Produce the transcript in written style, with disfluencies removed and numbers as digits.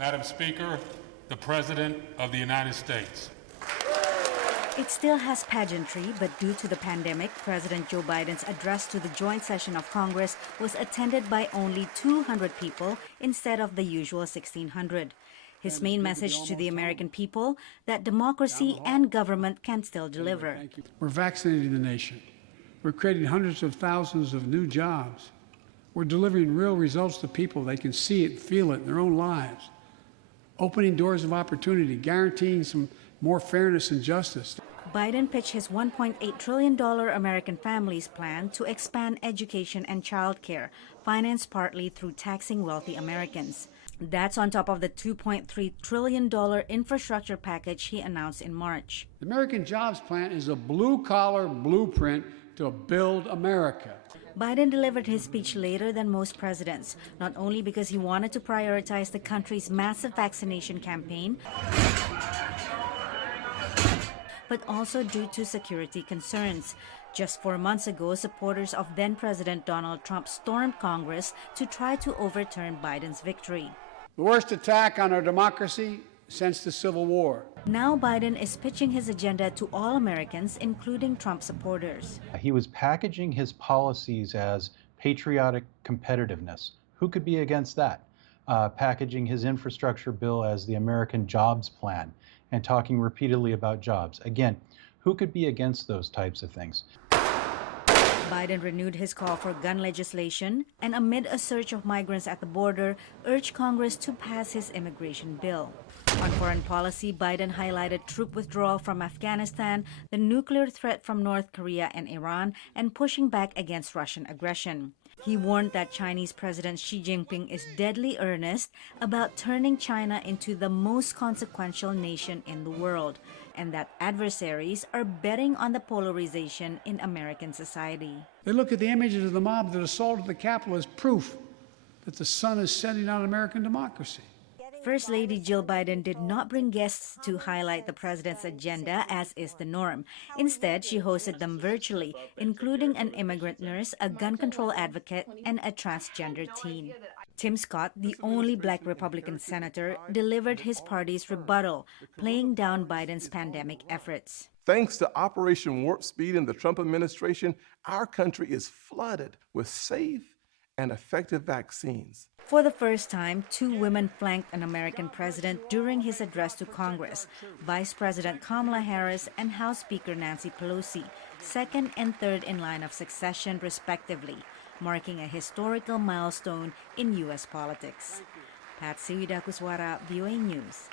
Madam Speaker, the President of the United States. It still has pageantry, but due to the pandemic, President Joe Biden's address to the joint session of Congress was attended by only 200 people instead of the usual 1,600. His main message to the American people that democracy and government can still deliver. We're vaccinating the nation. We're creating hundreds of thousands of new jobs. We're delivering real results to people. They can see it, feel it in their own lives. Opening doors of opportunity, guaranteeing some more fairness and justice. Biden pitched his $1.8 trillion American Families Plan to expand education and child care, financed partly through taxing wealthy Americans. That's on top of the $2.3 trillion infrastructure package he announced in March. The American Jobs Plan is a blue-collar blueprint to build America. Biden delivered his speech later than most presidents, not only because he wanted to prioritize the country's massive vaccination campaign, but also due to security concerns. Just 4 months ago, supporters of then-President Donald Trump stormed Congress to try to overturn Biden's victory. The worst attack on our democracy since the Civil War. Now Biden is pitching his agenda to all Americans, including Trump supporters. He was packaging his policies as patriotic competitiveness. Who could be against that? Packaging his infrastructure bill as the American Jobs Plan and talking repeatedly about jobs. Again, who could be against those types of things? Biden renewed his call for gun legislation and, amid a surge of migrants at the border, urged Congress to pass his immigration bill. On foreign policy, Biden highlighted troop withdrawal from Afghanistan, the nuclear threat from North Korea and Iran, and pushing back against Russian aggression. He warned that Chinese President Xi Jinping is deadly earnest about turning China into the most consequential nation in the world, and that adversaries are betting on the polarization in American society. They look at the images of the mob that assaulted the Capitol as proof that the sun is setting on American democracy. First Lady Jill Biden did not bring guests to highlight the president's agenda, as is the norm. Instead, she hosted them virtually, including an immigrant nurse, a gun control advocate, and a transgender teen. Tim Scott, the only black Republican senator, delivered his party's rebuttal, playing down Biden's pandemic efforts. Thanks to Operation Warp Speed and the Trump administration, our country is flooded with safe and effective vaccines. For the first time, 2 women flanked an American president during his address to Congress, Vice President Kamala Harris and House Speaker Nancy Pelosi, second and third in line of succession, respectively, marking a historical milestone in U.S. politics. Patsy Widakuswara, VOA News.